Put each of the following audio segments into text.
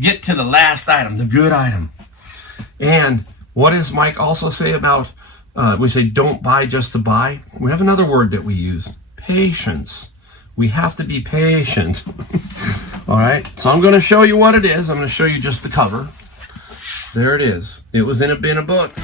get to the last item, the good item. And what does Mike also say about, we say don't buy just to buy? We have another word that we use, patience. We have to be patient. All right, so I'm going to show you what it is. I'm going to show you just the cover. There it is. It was in a bin of books.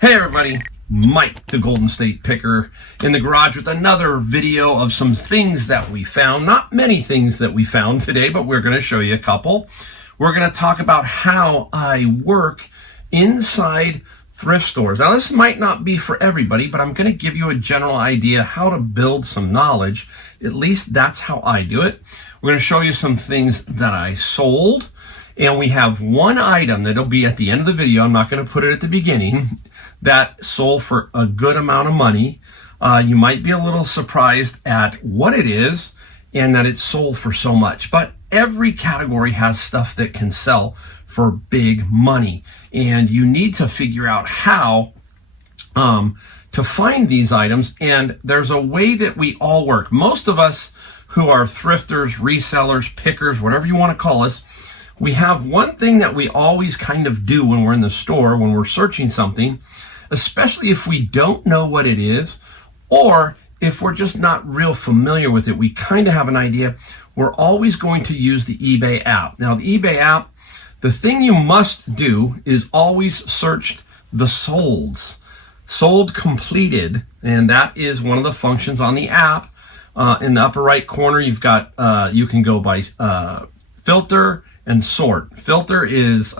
Hey everybody, Mike the Golden State Picker in the garage with another video of some things that we found. Not many things that we found today, but we're going to show you a couple. We're going to talk about how I work inside thrift stores. Now this might not be for everybody, but I'm going to give you a general idea how to build some knowledge. At least that's how I do it. We're going to show you some things that I sold. And we have one item that'll be at the end of the video. I'm not going to put it at the beginning. That sold for a good amount of money. You might be a little surprised at what it is and that it's sold for so much. But every category has stuff that can sell for big money. And you need to figure out how to find these items. And there's a way that we all work. Most of us who are thrifters, resellers, pickers, whatever you want to call us, we have one thing that we always kind of do when we're in the store, when we're searching something, especially if we don't know what it is, or if we're just not real familiar with it, we kind of have an idea. We're always going to use the eBay app. Now, the eBay app, the thing you must do is always search the solds. Sold completed, and that is one of the functions on the app. In the upper right corner, you've got, you can go by filter and sort. Filter is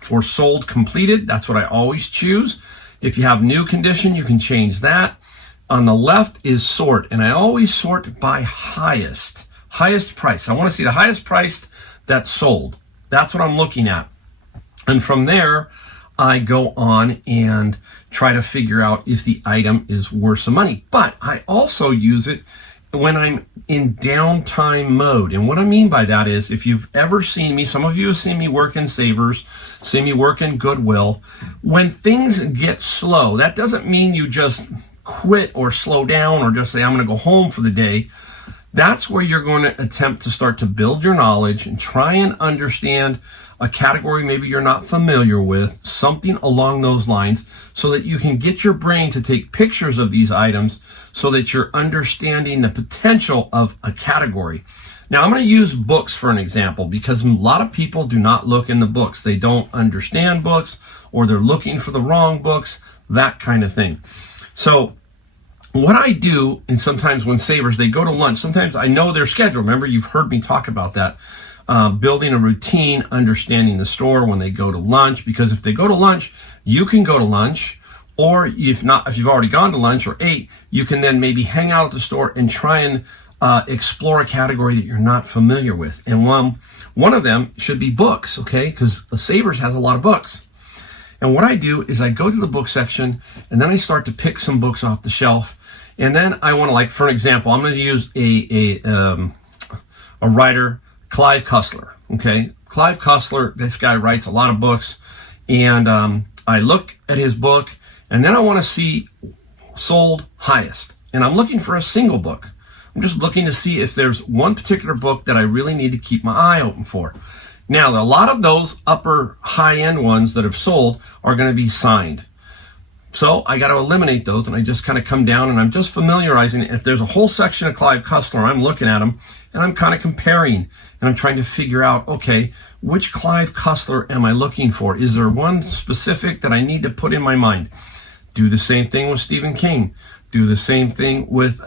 for sold completed. That's what I always choose. If you have new condition, you can change that. On the left is sort, and I always sort by highest price. I want to see the highest price that sold. That's what I'm looking at. And from there, I go on and try to figure out if the item is worth some money. But I also use it when I'm in downtime mode. And what I mean by that is, if you've ever seen me, some of you have seen me work in Savers, seen me work in Goodwill, when things get slow, that doesn't mean you just quit or slow down or just say, I'm going to go home for the day. That's where you're going to attempt to start to build your knowledge and try and understand a category maybe you're not familiar with, something along those lines, so that you can get your brain to take pictures of these items so that you're understanding the potential of a category. Now, I'm going to use books for an example because a lot of people do not look in the books. They don't understand books, or they're looking for the wrong books, that kind of thing. So what I do, and sometimes when Savers, they go to lunch, sometimes I know their schedule. Remember, you've heard me talk about that. Building a routine, understanding the store when they go to lunch, because if they go to lunch, you can go to lunch, or if not, if you've already gone to lunch or ate, you can then maybe hang out at the store and try and explore a category that you're not familiar with. And one of them should be books, okay? Because the Savers has a lot of books. And what I do is I go to the book section, and then I start to pick some books off the shelf. And then I want to, like, for an example, I'm going to use a writer, Clive Cussler, okay? Clive Cussler, this guy writes a lot of books, and I look at his book, and then I want to see sold highest. And I'm looking for a single book. I'm just looking to see if there's one particular book that I really need to keep my eye open for. Now, a lot of those upper high-end ones that have sold are going to be signed. So I got to eliminate those, and I just kind of come down and I'm just familiarizing. If there's a whole section of Clive Cussler, I'm looking at them and I'm kind of comparing, and I'm trying to figure out, okay, which Clive Cussler am I looking for? Is there one specific that I need to put in my mind? Do the same thing with Stephen King. Do the same thing with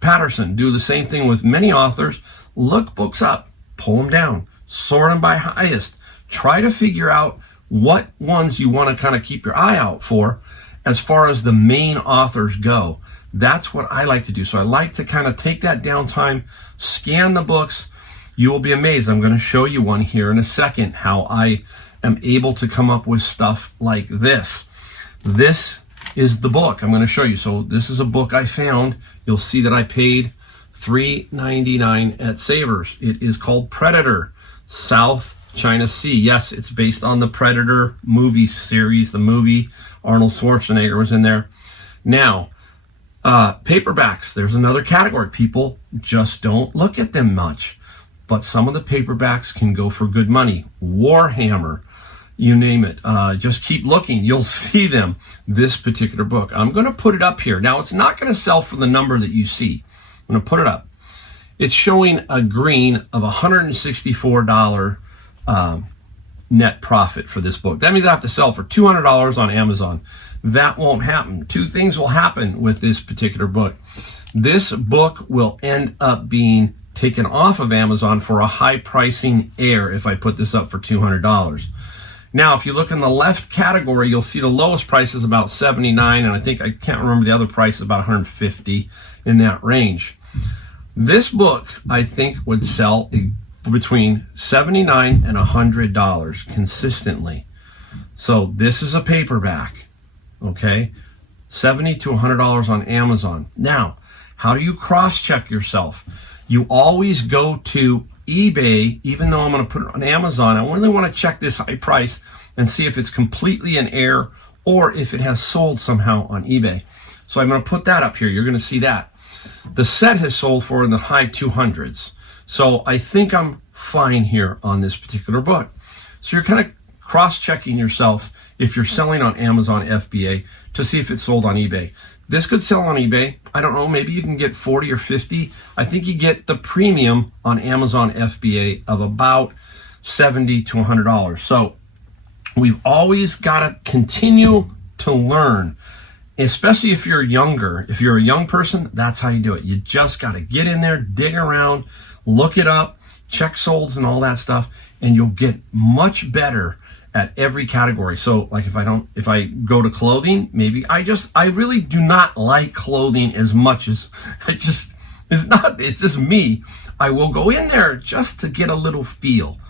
Patterson. Do the same thing with many authors. Look books up, pull them down, sort them by highest. Try to figure out what ones you want to kind of keep your eye out for as far as the main authors go. That's what I like to do. So I like to kind of take that downtime, scan the books. You will be amazed. I'm going to show you one here in a second, how I am able to come up with stuff like this. This is the book I'm going to show you. So this is a book I found. You'll see that I paid $3.99 at Savers. It is called Predator, South China Sea. Yes, it's based on the Predator movie series, the movie. Arnold Schwarzenegger was in there. Now, paperbacks, there's another category. People just don't look at them much, but some of the paperbacks can go for good money. Warhammer, you name it. Just keep looking. You'll see them. This particular book. I'm going to put it up here. Now, it's not going to sell for the number that you see. I'm going to put it up. It's showing a green of $164 net profit for this book. That means I have to sell for $200 on Amazon. That won't happen. Two things will happen with this particular book. This book will end up being taken off of Amazon for a high pricing error if I put this up for $200. Now, if you look in the left category, you'll see the lowest price is about $79, and I can't remember the other price is about $150, in that range. This book, I think, would sell between $79 and $100 consistently. So this is a paperback, okay? $70 to $100 on Amazon. Now, how do you cross-check yourself? You always go to eBay. Even though I'm going to put it on Amazon, I really want to check this high price and see if it's completely an error or if it has sold somehow on eBay. So I'm going to put that up here. You're going to see that. The set has sold for in the high 200s. So I think I'm fine here on this particular book. So you're kind of cross-checking yourself if you're selling on Amazon FBA to see if it's sold on eBay. This could sell on eBay. I don't know, maybe you can get 40 or 50. I think you get the premium on Amazon FBA of about $70 to $100. So we've always got to continue to learn, especially if you're younger. If you're a young person, that's how you do it. You just got to get in there, dig around, look it up, check solds and all that stuff, and you'll get much better at every category. So like if I go to clothing, maybe I really do not like clothing as much as it's just me. I will go in there just to get a little feel.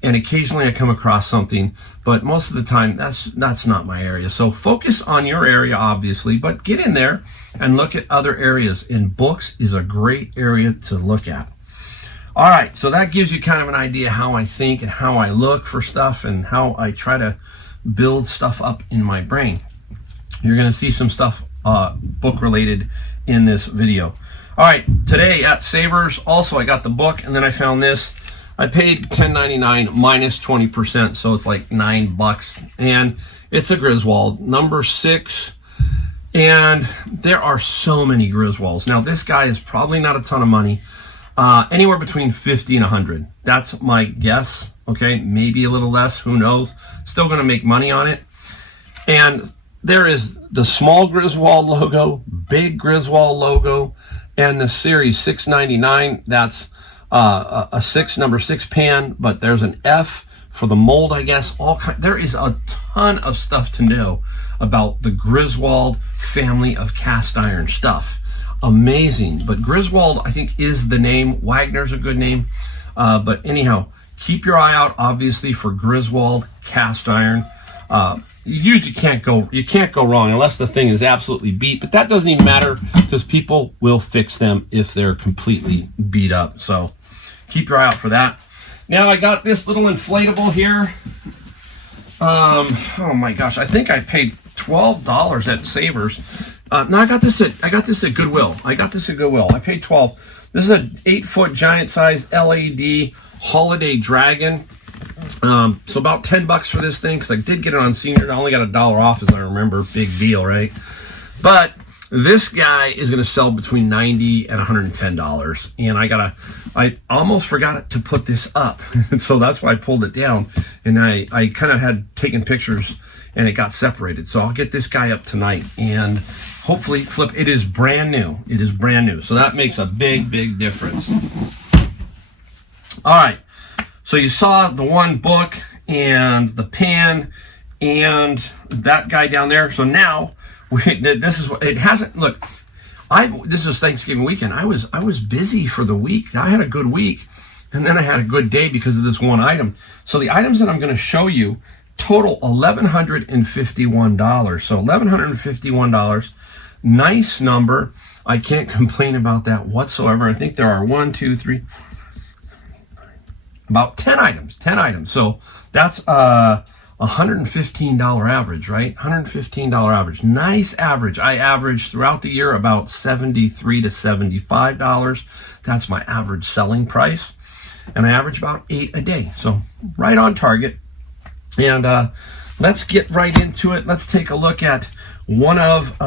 And occasionally I come across something, but most of the time that's not my area. So focus on your area, obviously, but get in there and look at other areas. And books is a great area to look at. All right, so that gives you kind of an idea how I think and how I look for stuff and how I try to build stuff up in my brain. You're going to see some stuff book related in this video. All right, today at Savers, also I got the book, and then I found this. I paid $10.99 minus 20%, so it's like $9, and it's a Griswold number 6. And there are so many Griswolds. Now this guy is probably not a ton of money. Anywhere between 50 and 100. That's my guess. Okay, maybe a little less. Who knows? Still going to make money on it. And there is the small Griswold logo, big Griswold logo, and the series 699. That's a number 6 pan, but there's an F for the mold, I guess. There is a ton of stuff to know about the Griswold family of cast iron stuff. Amazing. But Griswold, I think, is the name. Wagner's a good name. But anyhow, keep your eye out, obviously, for Griswold cast iron. You can't go wrong unless the thing is absolutely beat. But that doesn't even matter because people will fix them if they're completely beat up. So keep your eye out for that. Now I got this little inflatable here. Oh my gosh, I think I paid $12 at Savers. No, I got this at Goodwill. I paid $12. This is an 8-foot giant size LED holiday dragon. So about $10 for this thing because I did get it on senior. I only got $1 off, as I remember. Big deal, right? But this guy is going to sell between $90 and $110. And I almost forgot to put this up. So that's why I pulled it down. And I kind of had taken pictures and it got separated. So I'll get this guy up tonight and hopefully flip. It is brand new. So that makes a big, big difference. All right. So you saw the one book and the pan and that guy down there. So now this is what it hasn't. Look, this is Thanksgiving weekend. I was busy for the week. I had a good week, and then I had a good day because of this one item. So the items that I'm going to show you total $1,151. So $1,151. Nice number. I can't complain about that whatsoever. I think there are 1, 2, 3. about 10 items. So that's $115 average, right? $115 average. Nice average. I average throughout the year about $73 to $75. That's my average selling price. And I average about 8 a day. So right on target. And let's get right into it. Let's take a look at one of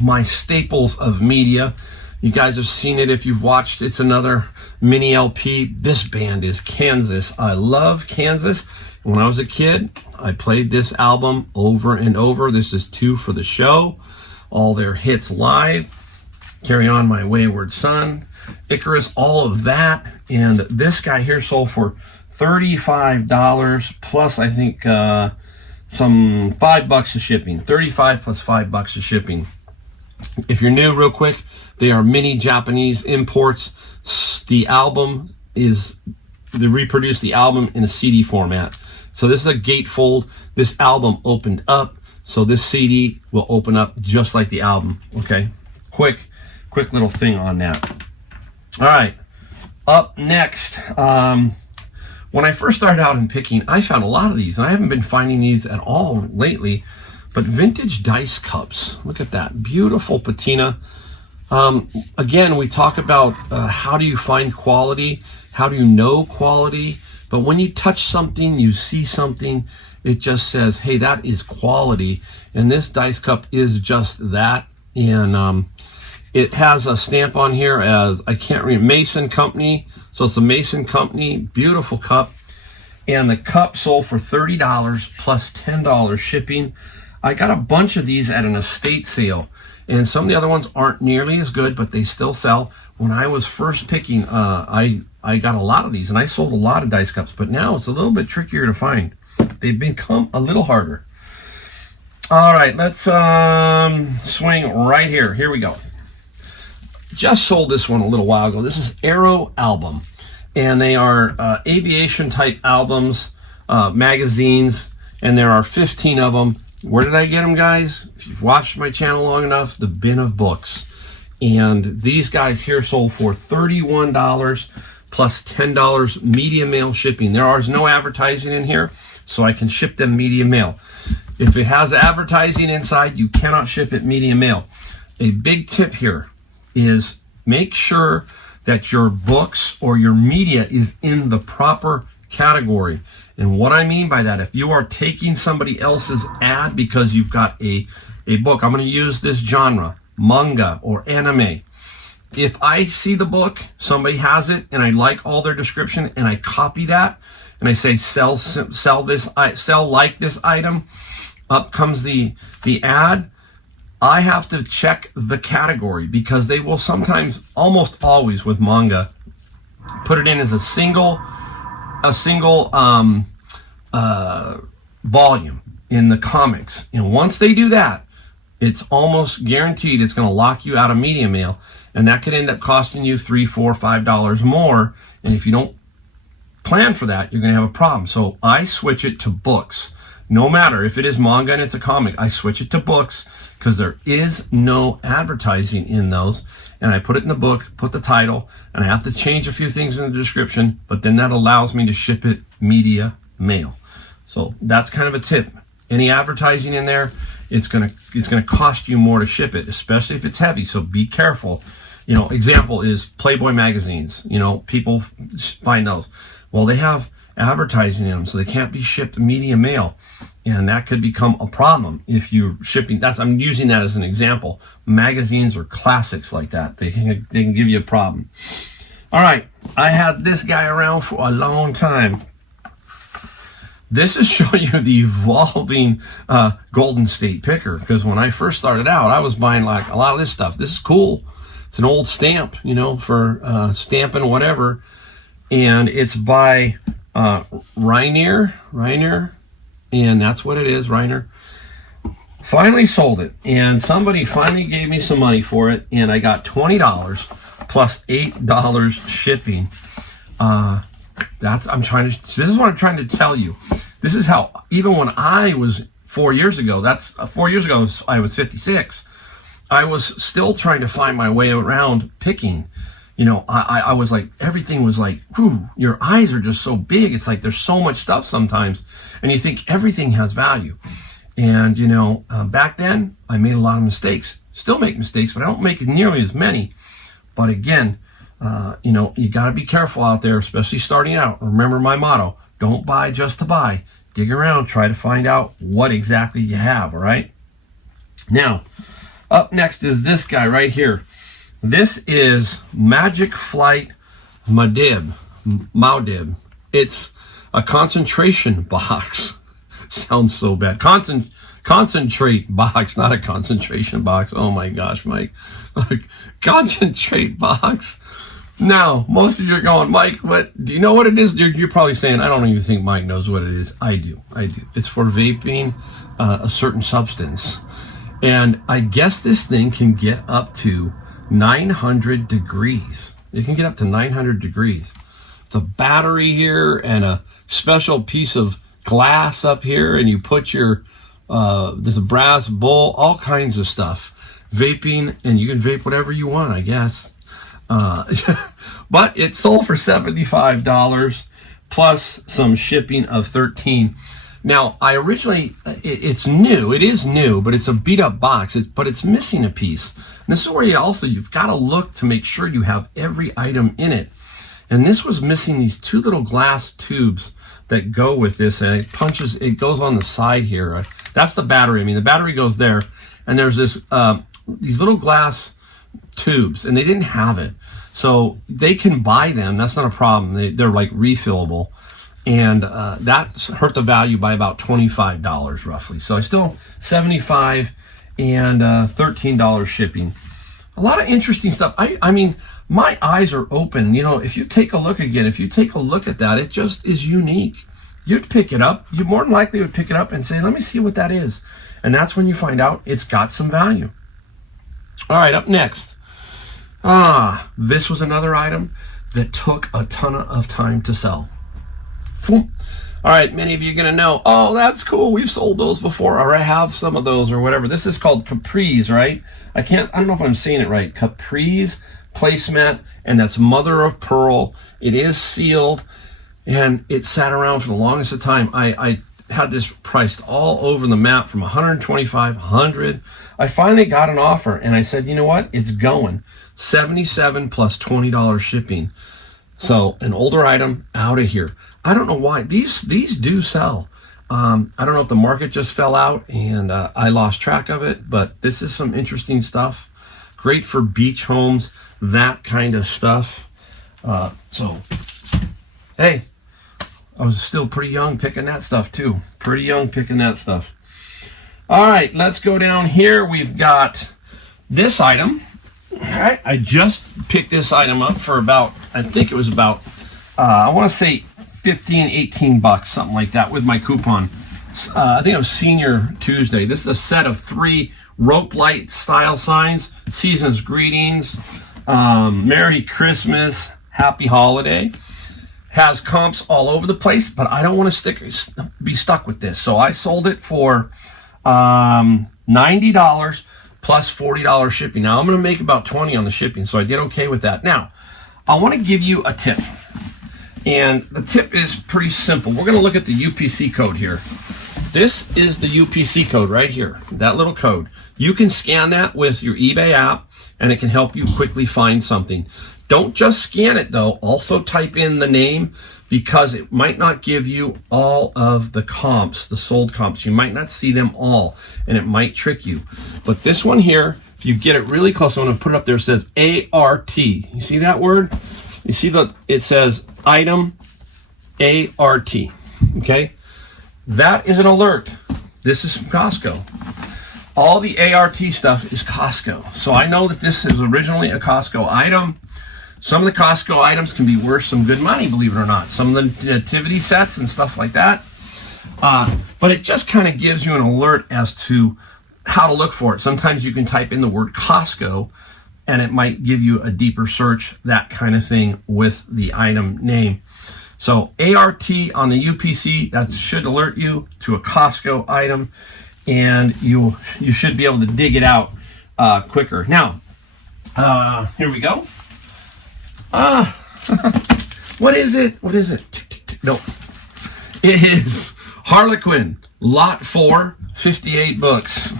my staples of media. You guys have seen it if you've watched. It's another mini LP. This band is Kansas. I love Kansas. When I was a kid, I played this album over and over. This is 2 for the Show. All their hits live. Carry On My Wayward Son, Icarus, all of that. And this guy here sold for $35 plus, I think, some $5 of shipping. 35 plus $5 of shipping. If you're new, real quick, they are mini Japanese imports. The album is, they reproduce the album in a CD format. So this is a gatefold. This album opened up, so this CD will open up just like the album. Okay, quick little thing on that. All right, up next. When I first started out in picking, I found a lot of these, and I haven't been finding these at all lately. But vintage dice cups. Look at that, beautiful patina. Again, we talk about how do you find quality? How do you know quality? But when you touch something, you see something, it just says, hey, that is quality. And this dice cup is just that. And it has a stamp on here as, I can't read, Mason Company. So it's a Mason Company, beautiful cup. And the cup sold for $30 plus $10 shipping. I got a bunch of these at an estate sale. And some of the other ones aren't nearly as good, but they still sell. When I was first picking, I got a lot of these, and I sold a lot of dice cups, but now it's a little bit trickier to find. They've become a little harder. All right, let's swing right here. Here we go. Just sold this one a little while ago. This is Aero Album, and they are aviation type albums, magazines, and there are 15 of them. Where did I get them, guys? If you've watched my channel long enough, the bin of books. And these guys here sold for $31 plus $10 media mail shipping. There is no advertising in here, so I can ship them media mail. If it has advertising inside, you cannot ship it media mail. A big tip here is make sure that your books or your media is in the proper category. And what I mean by that, if you are taking somebody else's ad because you've got a book, I'm going to use this genre, manga or anime. If I see the book, somebody has it, and I like all their description, and I copy that, and I say sell like this item, up comes the ad. I have to check the category because they will sometimes, almost always with manga, put it in as a single volume in the comics. And once they do that, it's almost guaranteed it's going to lock you out of media mail, and that could end up costing you $3, $4, $5 more. And if you don't plan for that, you're going to have a problem. So I switch it to books. No matter if it is manga and it's a comic, I switch it to books because there is no advertising in those. And I put it in the book, put the title, and I have to change a few things in the description, but then that allows me to ship it media mail. So that's kind of a tip. Any advertising in there, it's gonna cost you more to ship it, especially if it's heavy. So be careful. You know, example is Playboy magazines. You know, people find those. Well, they have advertising in them, so they can't be shipped media mail, and that could become a problem if you're shipping. I'm using that as an example. Magazines or classics like that, they can give you a problem. All right, I had this guy around for a long time. This is showing you the evolving Golden State Picker, because when I first started out, I was buying like a lot of this stuff. This is cool. It's an old stamp, you know, for stamping whatever, and it's by Reiner, and that's what it is, Reiner. Finally sold it, and somebody finally gave me some money for it, and I got $20 plus $8 shipping. This is what I'm trying to tell you. This is how, even when I was 4 years ago, I was 56, I was still trying to find my way around picking. I was like, everything was like, whew, your eyes are just so big. It's like there's so much stuff sometimes, and you think everything has value. And, back then, I made a lot of mistakes. Still make mistakes, but I don't make nearly as many. But again, you got to be careful out there, especially starting out. Remember my motto, don't buy just to buy. Dig around, try to find out what exactly you have, all right? Now, up next is this guy right here. This is Magic Flight Maudib. It's a concentration box. Sounds so bad. Concentrate box, not a concentration box. Oh my gosh, Mike. Concentrate box. Now, most of you are going, Mike, what? Do you know what it is? You're probably saying, I don't even think Mike knows what it is. I do. It's for vaping a certain substance. And I guess this thing can get up to 900 degrees. It can get up to 900 degrees. It's a battery here and a special piece of glass up here, and you put your, there's a brass bowl, all kinds of stuff. Vaping, and you can vape whatever you want, I guess. But it sold for $75 plus some shipping of $13. Now, I originally, it's new. It is new, but it's a beat up box, but it's missing a piece. And this is where you've got to look to make sure you have every item in it. And this was missing these two little glass tubes that go with this, and it goes on the side here. That's the battery. I mean, the battery goes there, and there's these little glass tubes, and they didn't have it. So they can buy them. That's not a problem. They're like refillable. And that hurt the value by about $25 roughly. So I still $75 and $13 shipping. A lot of interesting stuff. I mean, my eyes are open. If you take a look again, if you take a look at that, it just is unique. You'd pick it up. You more than likely would pick it up and say, let me see what that is. And that's when you find out it's got some value. All right, up next. This was another item that took a ton of time to sell. All right, many of you are going to know, oh, that's cool. We've sold those before, or I have some of those or whatever. This is called Capri's, right? I don't know if I'm saying it right. Capri's placemat, and that's mother of pearl. It is sealed, and it sat around for the longest of time. I had this priced all over the map from $125, $100. I finally got an offer, and I said, you know what? It's going. $77 plus $20 shipping. So an older item out of here. I don't know why. These do sell. I don't know if the market just fell out and I lost track of it, but this is some interesting stuff. Great for beach homes, that kind of stuff. So, hey, I was still pretty young picking that stuff too. Pretty young picking that stuff. All right, let's go down here. We've got this item. All right, I just picked this item up for about, I think it was about, I want to say 15, 18 bucks, something like that with my coupon. I think it was Senior Tuesday. This is a set of 3 rope light style signs. Season's greetings, Merry Christmas, Happy Holiday. Has comps all over the place, but I don't want to be stuck with this. So I sold it for $90 plus $40 shipping. Now I'm going to make about $20 on the shipping, so I did okay with that. Now, I want to give you a tip. And the tip is pretty simple. We're going to look at the UPC code here. This is the UPC code right here, that little code. You can scan that with your eBay app, and it can help you quickly find something. Don't just scan it, though. Also type in the name, because it might not give you all of the comps, the sold comps. You might not see them all, and it might trick you. But this one here, if you get it really close, I'm going to put it up there. It says ART. You see that word? You see it says item ART. Okay? That is an alert. This is from Costco. All the ART stuff is Costco. So I know that this is originally a Costco item. Some of the Costco items can be worth some good money, believe it or not. Some of the nativity sets and stuff like that. But it just kind of gives you an alert as to how to look for it. Sometimes you can type in the word Costco, and it might give you a deeper search, that kind of thing, with the item name. So ART on the UPC, that should alert you to a Costco item, and you should be able to dig it out quicker. Now, here we go. What is it? What is it? Tick, tick, tick. No. It is Harlequin, Lot 4, 58 books.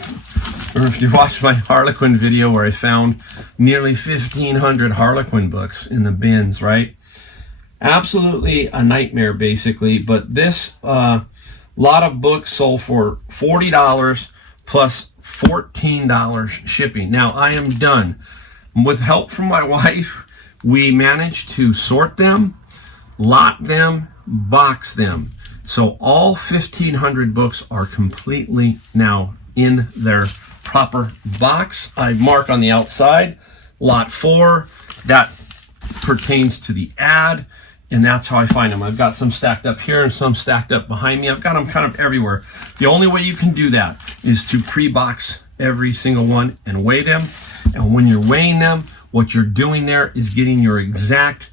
Or if you watched my Harlequin video where I found nearly 1,500 Harlequin books in the bins, right? Absolutely a nightmare, basically. But this lot of books sold for $40 plus $14 shipping. Now, I am done. With help from my wife, we managed to sort them, lot them, box them. So all 1,500 books are completely now in their proper box. I mark on the outside, lot 4, that pertains to the ad, and that's how I find them. I've got some stacked up here and some stacked up behind me. I've got them kind of everywhere. The only way you can do that is to pre-box every single one and weigh them. And when you're weighing them, what you're doing there is getting your exact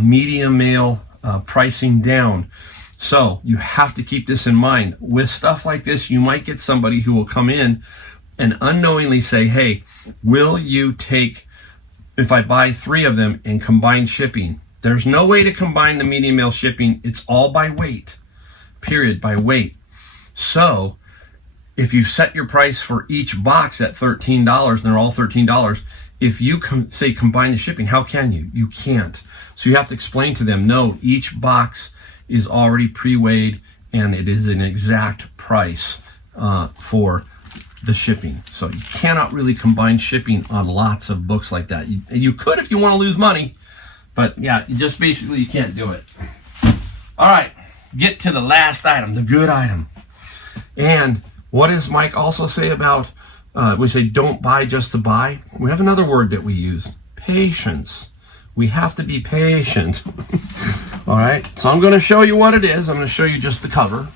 medium mail pricing down. So you have to keep this in mind. With stuff like this, you might get somebody who will come in and unknowingly say, hey, will you take, if I buy 3 of them and combine shipping? There's no way to combine the medium mail shipping. It's all by weight, period, by weight. So if you set your price for each box at $13, and they're all $13, if you say combine the shipping, how can you? You can't. So you have to explain to them, no, each box is already pre-weighed and it is an exact price for the shipping. So you cannot really combine shipping on lots of books like that. You could if you want to lose money, but yeah, you just basically you can't do it. All right, get to the last item, the good item. And what does Mike also say about, we say don't buy just to buy? We have another word that we use, patience. We have to be patient. All right, so I'm going to show you what it is. I'm going to show you just the cover.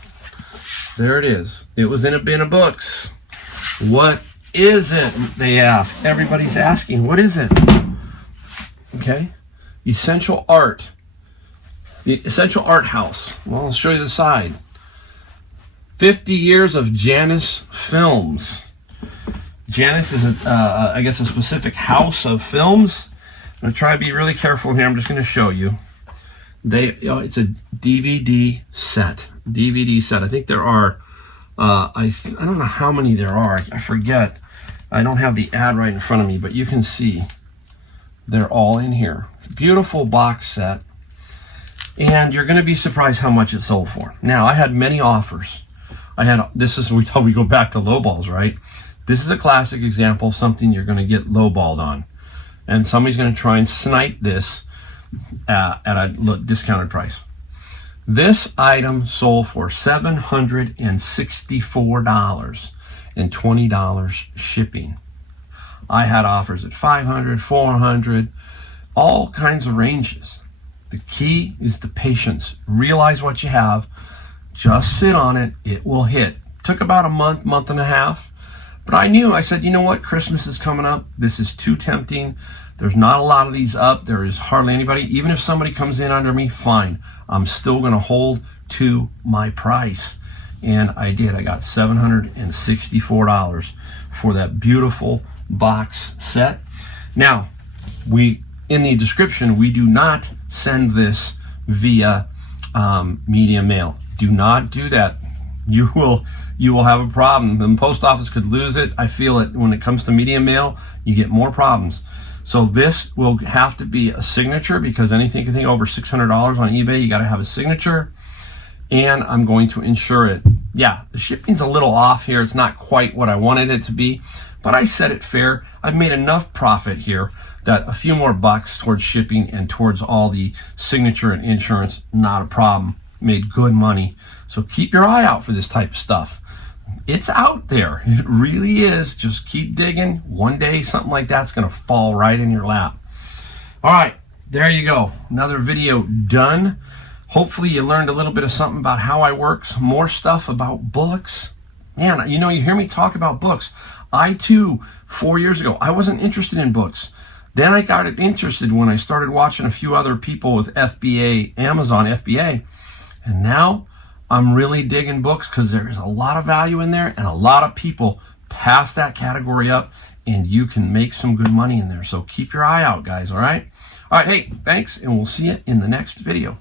There it is. It was in a bin of books. What is it? They ask. Everybody's asking, what is it? Okay, Essential Art. The Essential Art House. Well, I'll show you the side. 50 years of Janus films. Janus is, I guess, a specific house of films. I'm going to try to be really careful here. I'm just going to show you. It's a DVD set. DVD set. I think there are, I don't know how many there are. I forget. I don't have the ad right in front of me, but you can see they're all in here. Beautiful box set. And you're going to be surprised how much it sold for. Now, I had many offers. This is, we go back to lowballs, right? This is a classic example of something you're going to get lowballed on. And somebody's going to try and snipe this at a discounted price. This item sold for $764 and $20 shipping. I had offers at $500, $400, all kinds of ranges. The key is the patience. Realize what you have. Just sit on it. It will hit. Took about a month, month and a half. But I said, you know what? Christmas is coming up. This is too tempting. There's not a lot of these up. There is hardly anybody. Even if somebody comes in under me, fine. I'm still going to hold to my price. And I did. I got $764 for that beautiful box set. Now, in the description, we do not send this via medium mail. Do not do that. You will have a problem. The post office could lose it. I feel it when it comes to medium mail, you get more problems. So this will have to be a signature, because anything over $600 on eBay, you got to have a signature. And I'm going to insure it. Yeah, the shipping's a little off here. It's not quite what I wanted it to be, but I set it fair. I've made enough profit here that a few more bucks towards shipping and towards all the signature and insurance, not a problem. Made good money. So keep your eye out for this type of stuff. It's out there. It really is. Just keep digging. One day something like that's going to fall right in your lap. All right, there you go. Another video done. Hopefully you learned a little bit of something about how I work. Some more stuff about books. Man, you hear me talk about books. I too, 4 years ago, I wasn't interested in books. Then I got interested when I started watching a few other people with FBA, Amazon FBA. And now I'm really digging books because there's a lot of value in there and a lot of people pass that category up, and you can make some good money in there. So keep your eye out, guys, all right? All right, hey, thanks, and we'll see you in the next video.